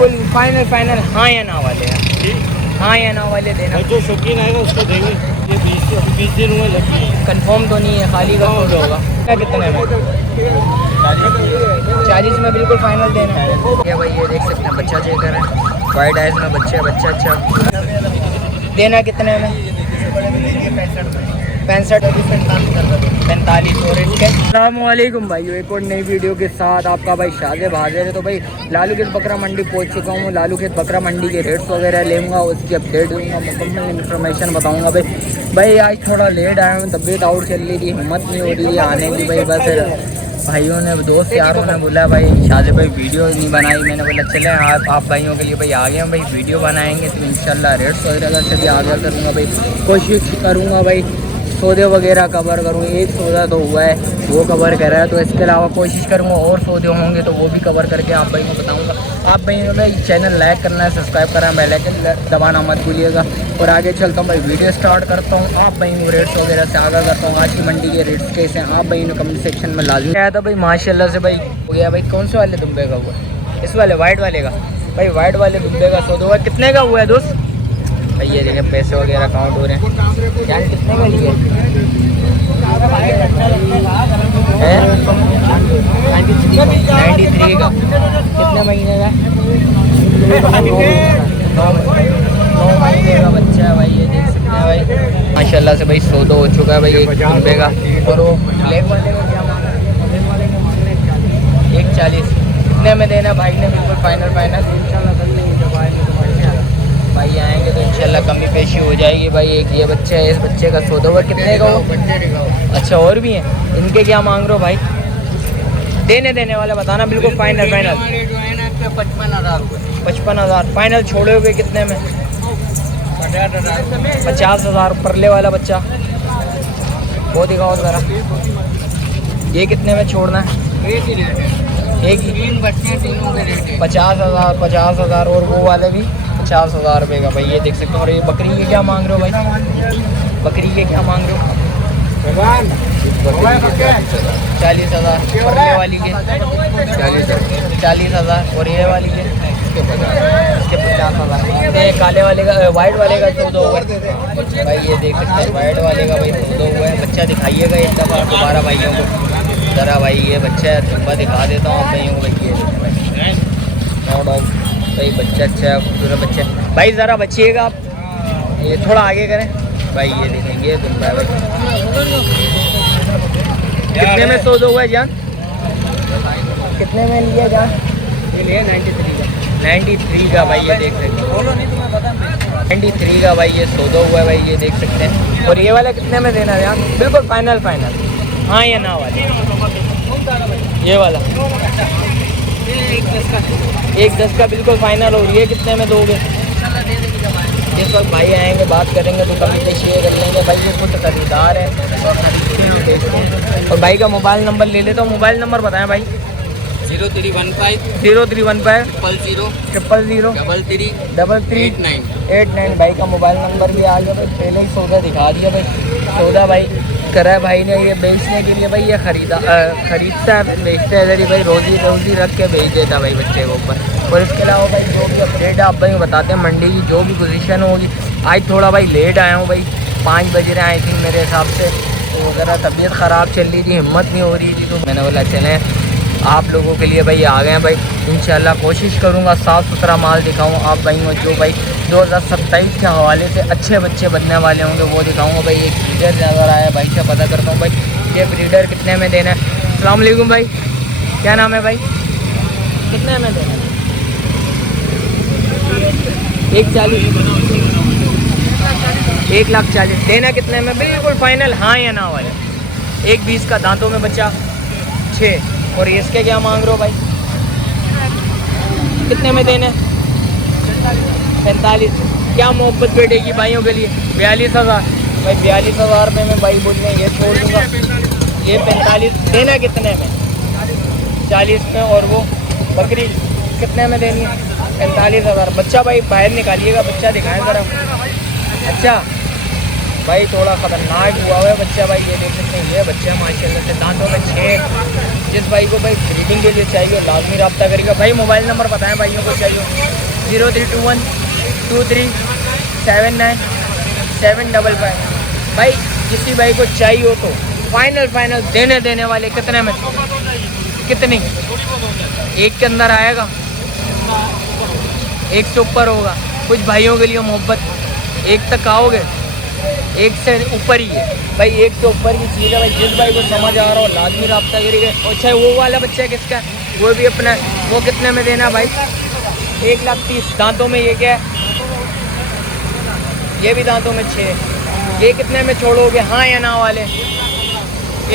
Final final हाँ या ना वाले हैं, हाँ या ना वाले देना। जो शौकीन आएगा उसको देंगे। ये 20 दिन हुए लगी, कंफर्म तो नहीं है, खाली का होगा। क्या कितने में? 40 में बिल्कुल फाइनल देना है। ये भाई ये देख सकते हैं बच्चा चेक करें, वाइट आइज में बच्चा अच्छा देना कितने में? 65 45 और इसके। अस्सलामुअलैकुम भाई, एक और नई वीडियो के साथ आपका भाई शाज़ेब हाजिर है। तो भाई लालू खेत बकरा मंडी पहुंच चुका हूँ। लालू खेत बकरा मंडी के रेट्स वगैरह लेऊंगा, उसकी अपडेट दूंगा, मुकम्मल इन्फॉर्मेशन बताऊंगा। भाई आज थोड़ा लेट आया हूँ, तबीयत आउट चल रही थी, हिम्मत नहीं हो रही है आने की। भाई बस भाइयों ने, दोस्त यारों ने बोला भाई शाज़ेब भाई वीडियो नहीं बनाई। मैंने बोला चले आप भाइयों के लिए भाई आ गए हैं, भाई वीडियो बनाएंगे तो इंशाल्लाह रेट्स वगैरह से भी आगे करूँगा। भाई कोशिश करूँगा भाई सौदे वगैरह कवर करूँ। एक सौदा तो हुआ है वो कवर कर रहा है, तो इसके अलावा कोशिश करूँगा और सौदे होंगे तो वो भी कवर करके आप भाई को बताऊँगा। आप भाई चैनल लाइक करना है, सब्सक्राइब करना है, बेल आइकन दबाना मत भूलिएगा। और आगे चलता हूँ भाई, वीडियो स्टार्ट करता हूँ। आप भाई को रेट्स वगैरह से आगाह करता हूँ, आज की मंडी के रेट्स कैसे हैं आप भाई ने कमेंट सेक्शन में लाजमी आया था। भाई माशाल्लाह से भाई हो गया। भाई कौन से वाले दुम्बे का हुआ? इस वाले वाइट वाले का। भाई वाइट वाले दुम्बे का सौदा हुआ कितने का हुआ है दोस्त? भाई ये देखें पैसे वगैरह काउंट हो रहे हैं। जान कितने का लिए है? 93 का। कितने महीने का? 9 महीने का बच्चा है भाई, ये देख सकते हैं भाई माशाल्लाह से। भाई सौदा हो चुका है भाई एक दुम्बे का। और वो ब्लैक वाले का क्या मांग रहे हैं? 140। कितने में देना भाई ने? बिल्कुल फाइनल इंशाल्लाह कर लेंगे। जब भाई आएंगे तो इंशाल्लाह कमी पेशी हो जाएगी। भाई एक ये बच्चा है, इस बच्चे का सौदा हुआ कितने का हो? अच्छा और भी हैं, इनके क्या मांग रहे हो भाई? देने वाला बताना बिल्कुल फाइनल 55,000 फाइनल। छोड़ोगे कितने में? 50,000। परले वाला बच्चा वो दिखाओ ज़रा, ये कितने में छोड़ना है? एक ही 3 बच्चे, तीनों के रेट 50,000 और वो वाले भी 50,000 रुपये का। भाई ये देख सकते हो। और ये बकरी के क्या मांग रहे हो भाई? बकरी के क्या मांग रहे हो? 40,000। परले वाली के 40,000 और ये वाली के इसके 50,000। ये काले वाले का, वाइट वाले का तो दो भाई ये देख सकते हैं वाइट वाले का भाई दो हुआ है। बच्चा दिखाइएगा एक दफ़ा दोबारा भाइयों को ज़रा। भाई ये बच्चा है, थोड़ा दिखा देता हूँ आप भाइयों को। भाई ये नो डाउट भाई बच्चा अच्छा है, खूबसूरत बच्चा है भाई। ज़रा बचिएगा आप, ये थोड़ा आगे करें भाई। ये देखेंगे दुम्बा है भाई। कितने में सौदा हुआ है जान? कितने में लिया जान? ये लिया 93 का भाई। ये देख सकते हैं 93 का भाई ये सौदा हुआ है भाई, ये देख सकते हैं। और ये वाला कितने में देना है जान? बिल्कुल फाइनल हाँ या ना वाले? ये वाला 110 का बिल्कुल फाइनल। और ये कितने में दोगे? जिस वक्त भाई आएंगे बात करेंगे तो कभी पे शेयर कर लेंगे। भाई ये कुछ खरीदार है और खरीदते हैं बेचते हैं। और भाई का मोबाइल नंबर ले लेता हूँ। मोबाइल नंबर बताएं भाई। 0315 00 000 33 भाई का मोबाइल नंबर भी आ गया भाई। पहले ही सौदा दिखा दिया भाई। सौदा भाई करा है भाई ने ये बेचने के लिए। भाई ये खरीदता है बेचता है इधर ही भाई, रोजी रख के बेच देता है भाई बच्चे के ऊपर। और इसके अलावा भाई जो भी अपडेट है आप भाई बताते हैं मंडी की जो भी पोजीशन होगी। आज थोड़ा भाई लेट आया हूँ भाई, 5 बज रहे आई थिंक मेरे हिसाब से। तो ज़रा तबीयत ख़राब चल रही थी, हिम्मत नहीं हो रही थी, तो मैंने बोला चलें आप लोगों के लिए भाई आ गए हैं भाई। इंशाल्लाह कोशिश करूँगा साफ़ सुथरा माल दिखाऊँ आप भाई को। जो भाई 2027 के हवाले से अच्छे बच्चे बनने वाले होंगे वो दिखाऊँगा भाई। एक ब्रीडर नज़र आया भाई से पता करता हूँ भाई ये ब्रीडर कितने में देना है। अस्सलाम वालेकुम भाई, क्या नाम है भाई? कितने में देना है? 140 1,40,000 देना कितने में? बिल्कुल फाइनल हाँ या ना वाले। 1,20 का दांतों में बच्चा 6। और इसके क्या मांग रहे हो भाई? कितने में देने? 45। क्या मोहब्बत बैठेगी भाइयों के लिए? 42,000 भाई। 42,000 रुपये में भाई बोल रहे हैं ये छोड़ दूँगा। ये 45 देना कितने में? 40 में। और वो बकरी कितने में देनी है? 45,000। बच्चा भाई बाहर निकालिएगा, बच्चा दिखाएं ज़रा। अच्छा भाई थोड़ा खतरनाक हुआ है बच्चा भाई, ये देख सकते हैं ये बच्चा माशाल्लाह से दांतों में 6। जिस भाई को भाई ब्रीडिंग के लिए चाहिए लाजमी रब्ता करेगा। भाई मोबाइल नंबर बताएं भाइयों को चाहिए 0321 23 79 755। भाई किसी भाई को चाहिए हो तो फाइनल देने वाले कितने में, कितनी एक के अंदर आएगा, एक से ऊपर होगा। कुछ भाइयों के लिए मोहब्बत एक तक आओगे, एक से ऊपर ही है भाई, एक से ऊपर की चीज़ है भाई। जिस भाई को समझ आ रहा हो लाजमी रब्ता करिएगा। और चाहे वो वाला बच्चा किसका है वो भी अपना, वो कितने में देना भाई 1,30,000। दांतों में ये क्या है, ये भी दांतों में 6। ये कितने में छोड़ोगे हाँ या ना वाले,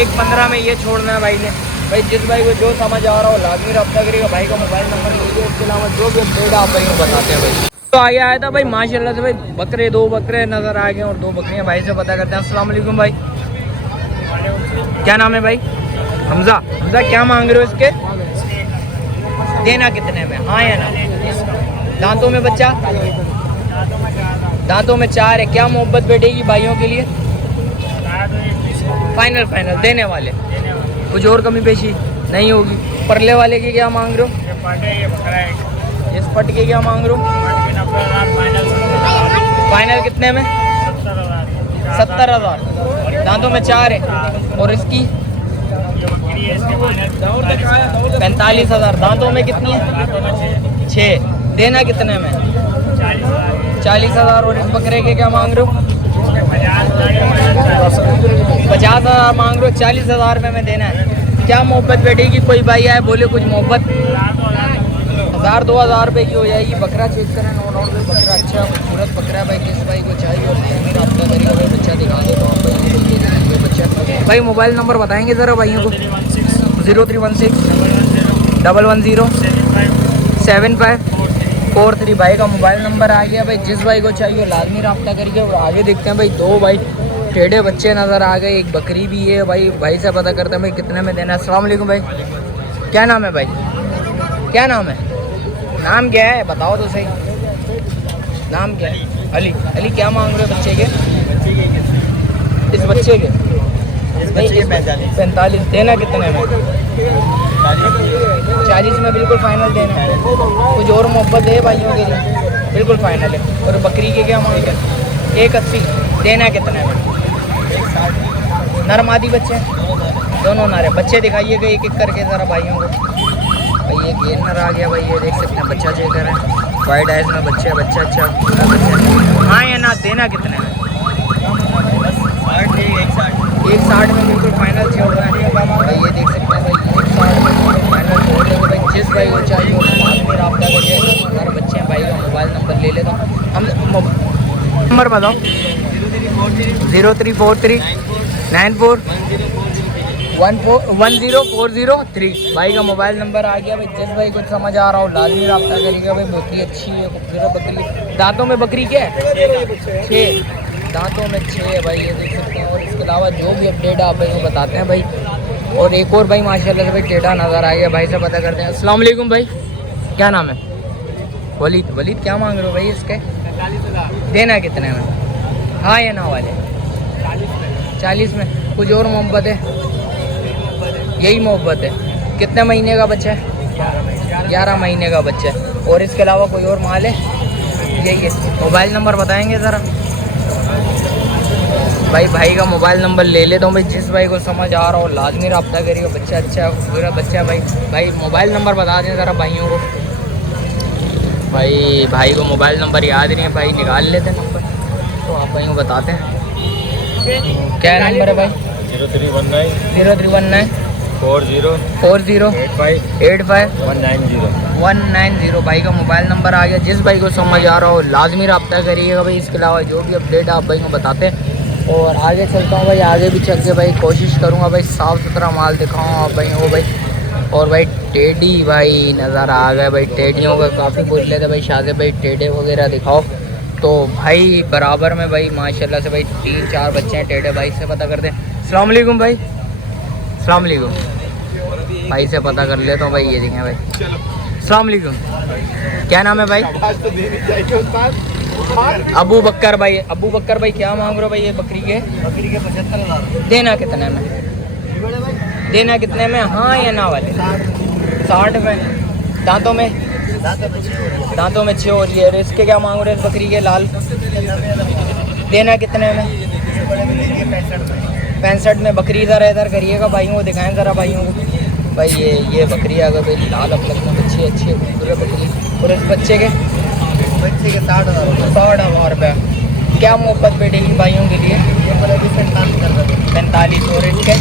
1,15 में ये छोड़ना है भाई ने। भाई जिस भाई को जो समझ आ रहा हो लाजमी रब्ता करिएगा। भाई का मोबाइल नंबर लीजिए, इसके अलावा जो भी अपडेट आप भाई को बताते हैं भाई। तो आगे आया था भाई माशाल्लाह से भाई बकरे, 2 बकरे नज़र आ गए और 2 बकरियाँ भाई से पता करते हैं। अस्सलाम वालेकुम भाई, क्या नाम है भाई? हमजा। हमजा क्या मांग रहे हो इसके, देना कितने में हाँ या ना? दांतों में बच्चा, दांतों में 4 है। क्या मोहब्बत बैठेगी भाइयों के लिए? फाइनल देने वाले, कुछ और कमी पेशी नहीं होगी। परले वाले की क्या मांग रहे हो? इस पट के क्या मांग रहे हो? फाइनल कितने में? 70,000। दांतों में 4 है। और इसकी 45,000। दांतों में कितनी है? 6। देना कितने में? 40,000। और इस बकरे के क्या मांग रहे हो? 50,000 मांग रहे हो। 40,000 में देना है। क्या मोहब्बत बैठेगी? कोई भाई आए बोले कुछ मोहब्बत, 1,000-2,000 रुपये की हो जाएगी। बकरा चेक करें, नो डाउट बकरा अच्छा खूबसूरत बकरा है भाई। किस भाई को चाहिए और नहीं रब्ता करिएगा भाई। बच्चा दिखा दो भाई, बच्चा भाई। मोबाइल नंबर बताएंगे ज़रा भाइयों को? 0316 110 7543। भाई का मोबाइल नंबर आ गया भाई। जिस भाई को चाहिए लाजमी रब्ता करिए। और आगे देखते हैं भाई 2 भाई टेढ़े बच्चे नज़र आ गए, एक बकरी भी है भाई। भाई से पता करते हैं भाई कितने में देना है। अस्सलाम वालेकुम भाई, क्या नाम है भाई? क्या नाम है? नाम क्या है बताओ तो सही, नाम क्या है? अली। अली क्या मांग रहे हो बच्चे के? इस बच्चे के 45। देना कितने में? 40 में बिल्कुल फाइनल देना है। कुछ और मोहब्बत है भाइयों के लिए? बिल्कुल फाइनल है। और बकरी के क्या मांग रहे हैं? 1,80। देना कितने में? नर मादी बच्चे दोनों नर है। बच्चे दिखाइएगा एक एक करके ज़रा भाइयों को। भाई एक ये नर आ गया भाई, ये देख सकते हैं बच्चा चेक करें। वाइट आइज में बच्चा अच्छा पूरा बच्चा। हाँ या ना? देना कितने में? 1,60 में बिल्कुल फाइनल छोड़ रहा है भाई। ये देख सकते हैं भाई 1,60 में फाइनल छोड़ देंगे भाई। जिस भाई को चाहिए और रब्ता करिए। हमारे बच्चे हैं भाई का मोबाइल नंबर ले लेता हूँ। हम नंबर बताओ? 0343 94 10403। भाई का मोबाइल नंबर आ गया भाई। जिस भाई को समझ आ रहा हो लाजमी रब्ता करिएगा भाई। बकरी अच्छी है, खूबसूरत बकरी। दांतों में बकरी क्या है? 6। दांतों में 6 है भाई, ये देख सकते हैं। और इसके अलावा जो भी अपडेट आप भाई को बताते हैं भाई। और एक और भाई माशाल्लाह से भाई टेढ़ा नज़र आ गया। भाई से पता करते हैं। अस्सलाम वालेकुम भाई, क्या नाम है? वलीद। वलीद क्या मांग रहे हो भाई इसके? देना कितने में हाँ या ना वाले? 40 में। कुछ और मोहब्बत है? यही मोहब्बत है। कितने महीने का बच्चा है? 11 महीने का बच्चा है। और इसके अलावा कोई और माल है? यही है। मोबाइल नंबर बताएंगे ज़रा भाई? भाई का मोबाइल नंबर ले लेता हूँ भाई। जिस भाई को समझ आ रहा हो लाजमी रब्ता करिएगा। बच्चा अच्छा पूरा बच्चा है भाई। भाई मोबाइल नंबर बता दें ज़रा भाइयों को। भाई को मोबाइल नंबर याद नहीं है भाई, निकाल लेते हैं नंबर तो आप भाई को बताते हैं। क्या नंबर है भाई? 0319 40 85 190। भाई का मोबाइल नंबर आ गया। जिस भाई को समझ आ रहा हो लाजमी रब्ता करिएगा भाई। इसके अलावा जो भी अपडेट आप भाई को बताते हैं। और आगे चलता हूँ भाई। आगे भी चल के भाई कोशिश करूँगा भाई साफ़ सुथरा माल दिखाऊँ आप भाई को भाई। और भाई टेडी भाई नज़र आ गए भाई। टेडियों का काफ़ी बोल लेते भाई शादी भाई टेढ़े वगैरह दिखाओ। तो भाई बराबर में भाई माशाल्लाह से भाई 3-4 बच्चे हैं टेढ़े। भाई से पता करते हैं। अस्सलाम वालेकुम भाई, अस्सलाम वालेकुम। भाई से पता कर लेता हूँ भाई। ये देखें भाई। अस्सलाम वालेकुम, क्या नाम है भाई? अबू बकर भाई क्या मांग रहे हो भाई ये बकरी के? 75,000 देना कितने में? देना कितने में, हाँ या ना वाले? 60 में। दांतों में 6 हो रही है। और इसके क्या मांग रहे हैं बकरी के लाल? देना कितने में? 65 में। बकरी इधर करिएगा, भाइयों को दिखाएं ज़रा भाइयों को। भाई ये बकरी आ गई भाई लाल अपलक में, अच्छी है खूबसूरत बकरी। और इस बच्चे के 60,000 रुपये। क्या मोहब्बत बैठेगी भाइयों के लिए? 45। और इसके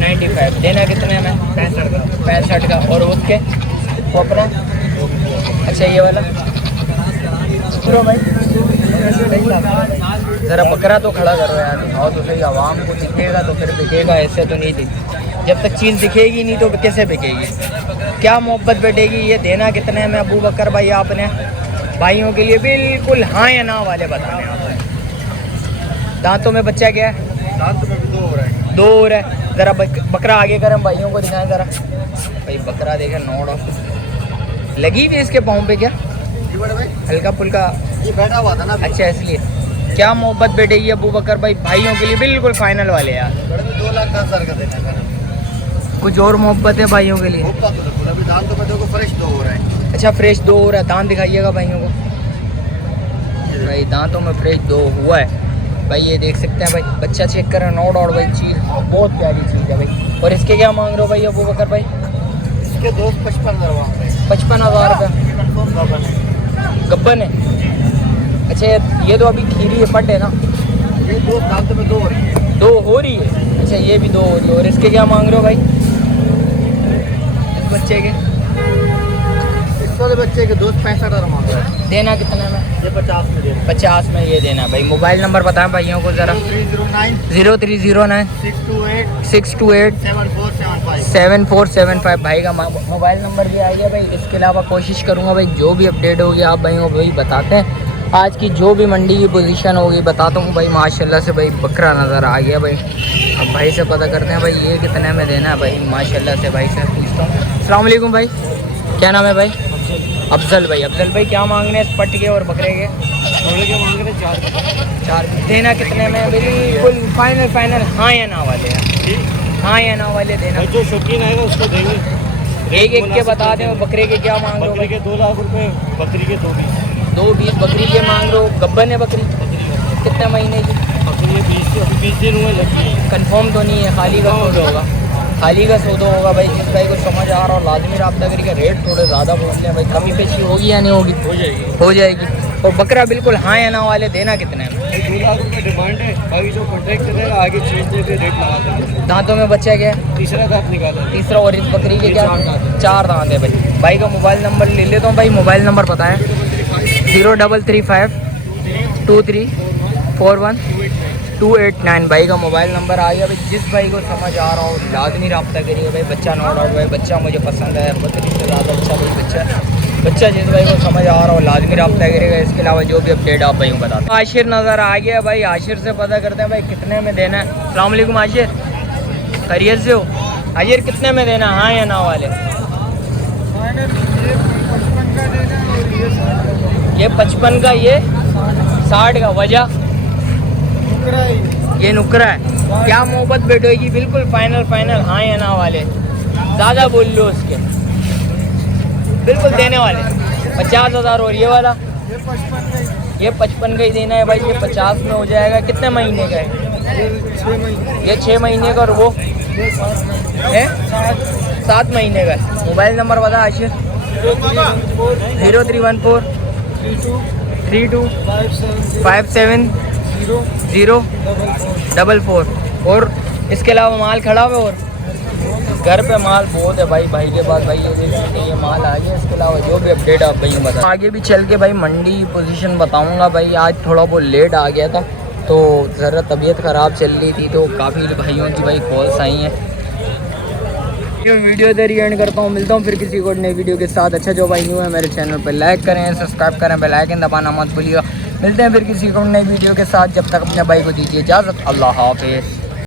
95। देना कितने में? 65 का। और उसके कोपरा, अच्छा ये वाला भाई ज़रा बकरा तो खड़ा करो यार, और तो सही। आवाम को दिखेगा तो फिर बिकेगा, ऐसे तो नहीं दिख। जब तक चीज़ दिखेगी नहीं तो कैसे बिकेगी? क्या मोहब्बत बैठेगी ये? देना कितने में अबू बकर भाई आपने भाइयों के लिए बिल्कुल हाँ या ना वाले बताने आपने? दांतों में बच्चा क्या है? दो हो रहा है। ज़रा बकरा आगे करें, भाइयों को दिखाएं ज़रा। भाई बकरा देखें, नोट लगी भी इसके पाँव पे क्या हल्का फुल्का ये बैठा हुआ था ना। अच्छा इसलिए। क्या मोहब्बत बैठेगी अबू बकर भाई भाइयों के लिए बिल्कुल फाइनल वाले यार? 2,10,000 का देना। कुछ और मोहब्बत है भाइयों के लिए? अभी दांत तो देखो फ्रेश 2 हो रहा है। अच्छा फ्रेश 2 हो रहा है। दांत दिखाइएगा भाइयों को। भाई दांतों में फ्रेश 2 हुआ है भाई, ये देख सकते हैं भाई। बच्चा चेक करें, नो डाउट भाई, चीज़ बहुत प्यारी चीज़ है भाई। और इसके क्या मांग रहे हो भाई अबू बकर भाई? इसके दोस्त 55,000 मांग रहे हैं। 55,000 रुपये। गब्बन है? अच्छा ये तो अभी खीरी है, पट है ना? ये दोस्त दांत में 2 हो रही है। 2 हो रही है। अच्छा ये भी 2 हो रही है। और इसके क्या मांग रहे हो भाई इस बच्चे के? इस वाले बच्चे के दोस्त 65,000 मांग रहे हैं। देना कितने में? ये 50 में देना। 50 में ये देना भाई। मोबाइल नंबर बताएं भाइयों को ज़रा। 0309 628 7475 भाई का मोबाइल नंबर भी आ गया भाई। इसके अलावा कोशिश करूँगा भाई जो भी अपडेट होगी आप भाइयों को भाई बताते हैं। आज की जो भी मंडी की पोजीशन होगी बताता हूँ भाई। माशाल्लाह से भाई बकरा नज़र आ गया भाई। अब भाई से पता करते हैं भाई ये कितने में देना है भाई। माशाल्लाह से भाई से पूछता हूँ। अस्सलाम वालेकुम भाई, क्या नाम है भाई? अफजल भाई क्या मांग रहे हैं इस पट के और बकरे के? थोड़े के मांग रहे हैं 4। देना कितने में? बिल्कुल फाइनल हाँ या ना वाले यार? हाँ या ना वाले देना। जो शौकीन आएगा उसको देंगे। एक के बता दें। बकरे के क्या मांग रहे हो? बकरी के 2 लाख रुपए, बकरी के 2 बकरी के मांग रहे हो। गब्बन है बकरी? कितने महीने की? बकरी ये 20 दिन हुए लगी। कंफर्म तो नहीं है, खाली का सौदा होगा? खाली का सौदा होगा भाई। जिस भाई को समझ आ रहा हो लाजमी रब्ता करके। रेट थोड़े ज़्यादा बोलते हैं भाई, कमी पेशी होगी या नहीं होगी? हो जाएगी। और बकरा बिल्कुल हाँ या ना वाले देना कितने में? 2 लाख रुपए डिमांड है। बाकी जो कॉन्ट्रैक्ट रहेगा आगे चेंज देकर रेट लगा देंगे। दांतों में बच्चा क्या है? तीसरा दांत निकाला है। तीसरा। और इस बकरी के क्या? 4 दांत है भाई। भाई का मोबाइल नंबर ले लेता हूँ भाई। मोबाइल नंबर बताएं। 0335 23 41 289 भाई का मोबाइल नंबर आ गया भाई। जिस भाई को समझ आ रहा हो लाजमी रब्ता करिए भाई। बच्चा नो डाउट भाई, बच्चा मुझे पसंद है, बकरी से ज़्यादा अच्छा भाई बच्चा जिस भाई को समझ आ रहा हो लाजमी रब्ता करिएगा। इसके अलावा जो भी अपडेट आप भाई को बताते हैं। आशिर नज़र आ गया भाई, आशिर से पता करते हैं भाई कितने में देना है। अस्सलाम वालेकुम आशिर, खैरियत से हो? आशिर कितने में देना हाँ या ना वाले? ये 55 का, ये 60 का। वजह ये नुकरा है। क्या मोहब्बत बैठेगी? बिल्कुल फाइनल हाँ या ना वाले? ज़्यादा बोल लो उसके, बिल्कुल देने वाले 50,000। और ये वाला ये 55 का ही देना है भाई। ये 50 में हो जाएगा। कितने महीने का है ये? 6 महीने का। और वो है 7 महीने का है। मोबाइल नंबर बता आशिर। 0314 32 57 044। और इसके अलावा माल खड़ा हुआ? और घर पे माल बहुत है भाई के पास भाई। ये माल आ गया। इसके अलावा जो भी अपडेट आप भाई बता। आगे भी चल के भाई मंडी पोजीशन बताऊंगा भाई। आज थोड़ा बहुत लेट आ गया था तो ज़रा तबीयत ख़राब चल रही थी तो काफ़ी भाइयों की भाई कॉल्स आई हैं। ये वीडियो इधर ही एंड करता हूँ। मिलता हूँ फिर किसी को नई वीडियो के साथ। अच्छा जो भाई न्यू है मेरे चैनल पर लाइक करें, सब्सक्राइब करें, बेल आइकन दबाना मत भूलिएगा। मिलते हैं फिर किसी को नई वीडियो के साथ। जब तक अपने भाई को दीजिए इजाज़त। अल्लाह हाफिज़।